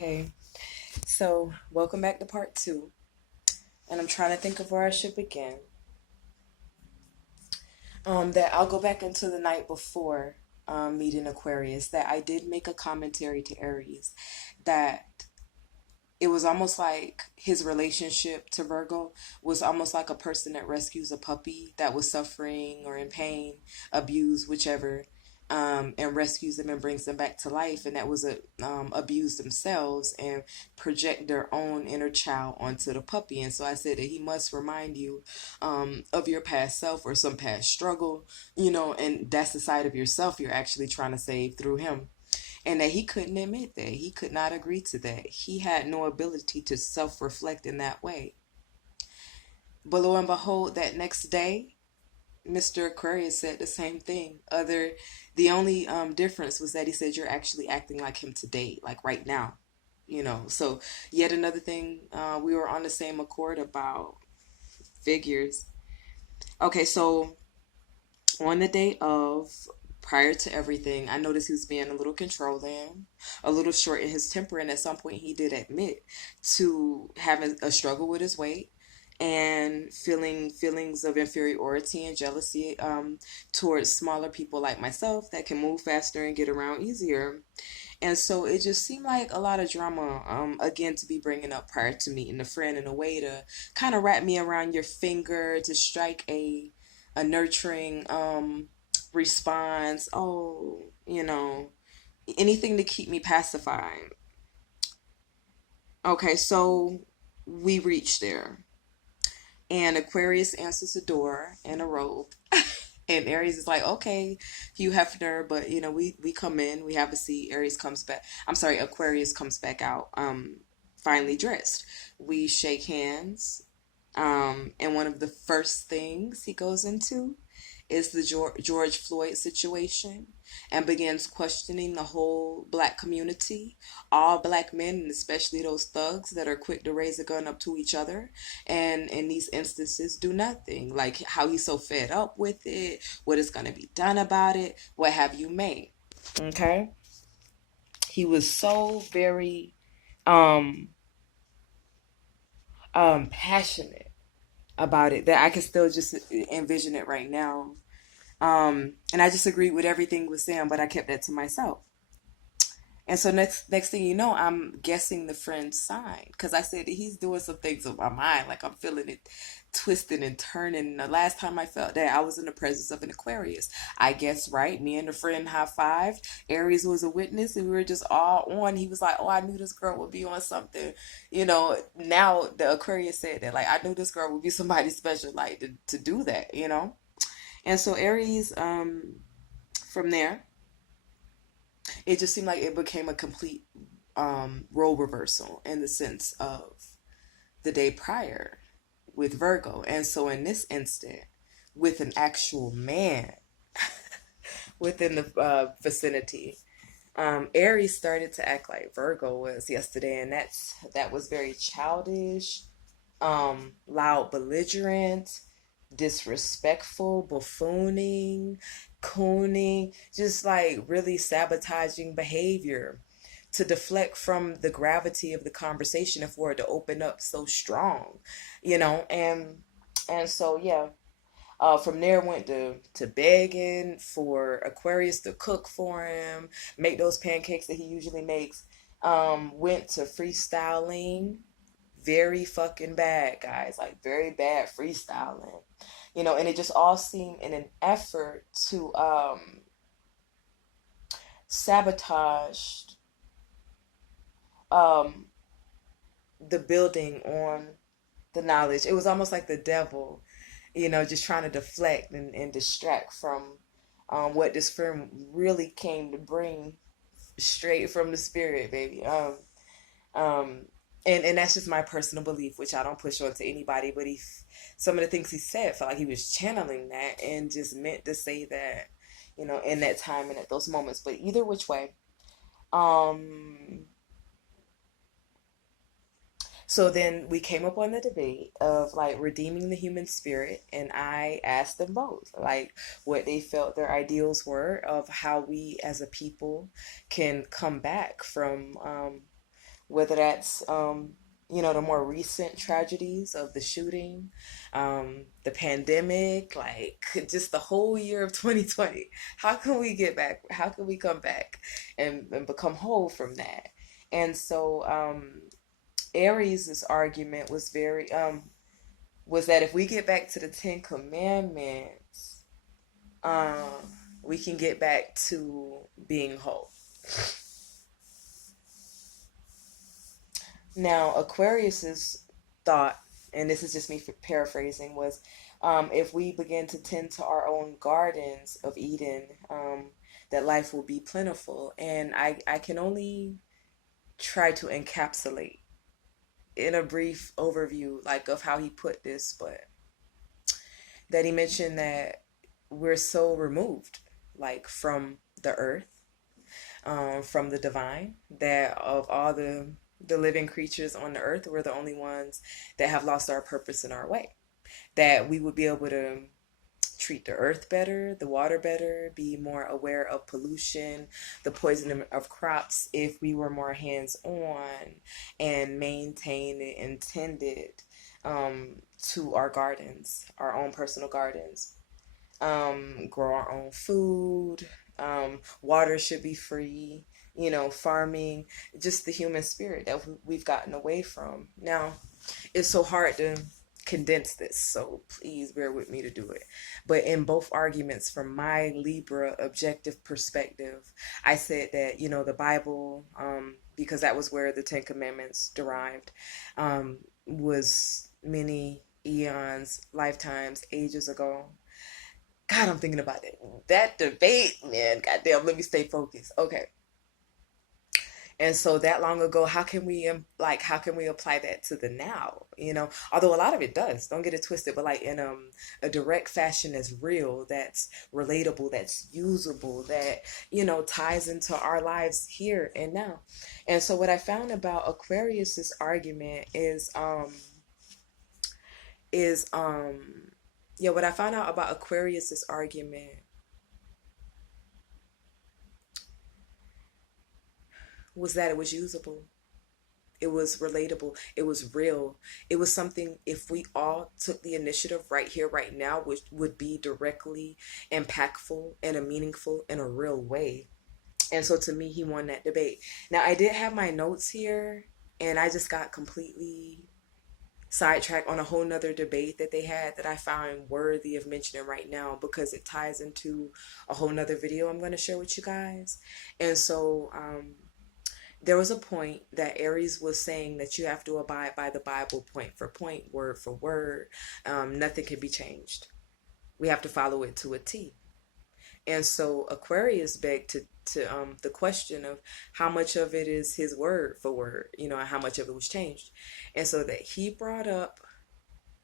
Hey, so welcome back to part two, and I'm trying to think of where I should begin. That I'll go back into the night before meeting Aquarius. That I did make a commentary to Aries that it was almost like his relationship to Virgo was almost like a person that rescues a puppy that was suffering or in pain, abused, whichever, and rescues them and brings them back to life. And that was abused themselves and project their own inner child onto the puppy. And so I said that he must remind you of your past self or some past struggle, and that's the side of yourself you're actually trying to save through him, and that he couldn't admit that. He could not agree to that. He had no ability to self reflect in that way. But lo and behold, that next day, Mr. Aquarius said the same thing. The only difference was that he said you're actually acting like him today, like right now. So yet another thing we were on the same accord about figures. Okay, so on the day of, prior to everything, I noticed he was being a little controlling, a little short in his temper, and at some point he did admit to having a struggle with his weight and feeling feelings of inferiority and jealousy towards smaller people like myself that can move faster and get around easier. And so it just seemed like a lot of drama, again, to be bringing up prior to meeting a friend in a way to kind of wrap me around your finger to strike a nurturing response. Oh, anything to keep me pacified. Okay, so we reached there. And Aquarius answers the door in a robe. And Aries is like, okay, Hugh Hefner, but we come in, we have a seat. Aries comes back. I'm sorry, Aquarius comes back out, finely dressed. We shake hands. And one of the first things he goes into is the George Floyd situation and begins questioning the whole black community, all black men, and especially those thugs that are quick to raise a gun up to each other. And in these instances, do nothing. Like how he's so fed up with it, what is going to be done about it, what have you made. Okay. He was so very um passionate about it that I can still just envision it right now. And I just agreed with everything he was saying, but I kept that to myself. And so next thing you know, I'm guessing the friend's sign because I said that he's doing some things with my mind, like I'm feeling it twisting and turning. And the last time I felt that, I was in the presence of an Aquarius. I guess right. Me and the friend high fived. Aries was a witness, and we were just all on. He was like, "Oh, I knew this girl would be on something." Now the Aquarius said that, like, I knew this girl would be somebody special, like to do that. And so Aries, from there, it just seemed like it became a complete role reversal in the sense of the day prior with Virgo. And so in this instant, with an actual man within the vicinity, Aries started to act like Virgo was yesterday, and that was very childish, loud, belligerent, disrespectful, buffooning, cooning, just like really sabotaging behavior to deflect from the gravity of the conversation if we're to open up so strong, and so yeah. From there went to begging for Aquarius to cook for him, make those pancakes that he usually makes. Went to freestyling, very fucking bad, guys, like very bad freestyling, and it just all seemed in an effort to sabotage um the building on the knowledge. It was almost like the devil, just trying to deflect and distract from what this film really came to bring straight from the spirit, baby. Um, and that's just my personal belief, which I don't push on to anybody. But some of the things he said felt like he was channeling that and just meant to say that, in that time and at those moments. But either which way, um, so then we came up on the debate of like redeeming the human spirit, and I asked them both like what they felt their ideals were of how we as a people can come back from whether that's the more recent tragedies of the shooting, the pandemic, like just the whole year of 2020. How can we get back? How can we come back and become whole from that? And so Aries' argument was that if we get back to the Ten Commandments, um, we can get back to being whole. Now, Aquarius's thought, and this is just me paraphrasing, was if we begin to tend to our own gardens of Eden, that life will be plentiful. And I can only try to encapsulate in a brief overview, like of how he put this, but that he mentioned that we're so removed, like from the earth, from the divine, that of all the living creatures on the earth, we're the only ones that have lost our purpose in our way. That we would be able to treat the earth better, the water better, be more aware of pollution, the poisoning of crops if we were more hands on and maintained and tended to our gardens, our own personal gardens. Grow our own food. Water should be free. Farming, just the human spirit that we've gotten away from. Now, it's so hard to condense this, so please bear with me to do it. But in both arguments, from my Libra objective perspective, I said that, the Bible, because that was where the Ten Commandments derived, was many eons, lifetimes, ages ago. God, I'm thinking about it. That debate, man. Goddamn, let me stay focused. Okay. And so that long ago, how can we apply that to the now? Although a lot of it does. Don't get it twisted, but like in a direct fashion that's real, that's relatable, that's usable, that ties into our lives here and now. And so what I found about Aquarius's argument is yeah, what I found out about Aquarius's argument was that it was usable. It was relatable. It was real. It was something, if we all took the initiative right here, right now, which would be directly impactful and a meaningful in a real way. And so to me, he won that debate. Now, I did have my notes here, and I just got completely sidetracked on a whole nother debate that they had that I found worthy of mentioning right now because it ties into a whole nother video I'm going to share with you guys. And so, there was a point that Aries was saying that you have to abide by the Bible point for point, word for word. Nothing can be changed. We have to follow it to a T. And so Aquarius begged to the question of how much of it is his word for word, and how much of it was changed. And so that he brought up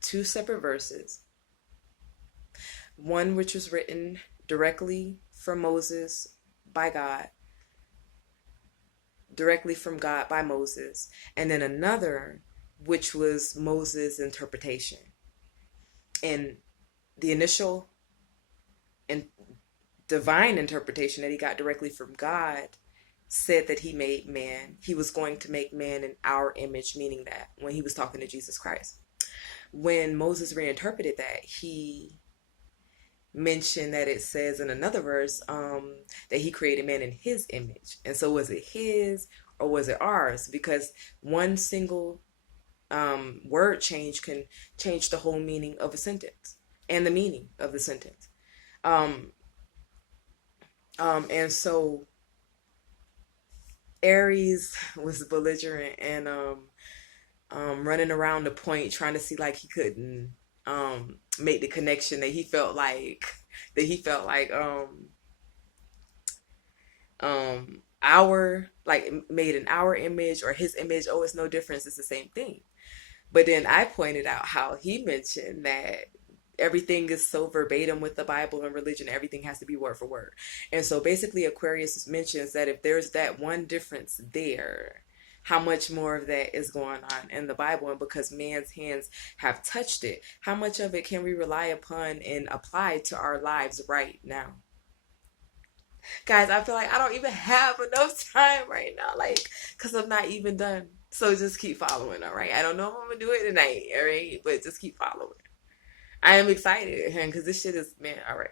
two separate verses, one which was written directly from Moses by God, directly from God by Moses, and then another which was Moses' interpretation. And the initial and divine interpretation that he got directly from God said that he made man. He was going to make man in our image, meaning that when he was talking to Jesus Christ. When Moses reinterpreted that, he mentioned that it says in another verse that he created man in his image. And so was it his or was it ours? Because one single word change can change the whole meaning of a sentence and the meaning of the sentence. And so Aries was belligerent and running around the point trying to see like he couldn't make the connection that he felt like our like made in our image or his image. Oh, it's no difference, it's the same thing. But then I pointed out how he mentioned that everything is so verbatim with the Bible and religion, everything has to be word for word. And so basically Aquarius mentions that if there's that one difference there, how much more of that is going on in the Bible? And because man's hands have touched it, how much of it can we rely upon and apply to our lives right now? Guys, I feel like I don't even have enough time right now, like, because I'm not even done. So just keep following, all right? I don't know if I'm gonna do it tonight, all right? But just keep following. I am excited, because this shit is, man, all right.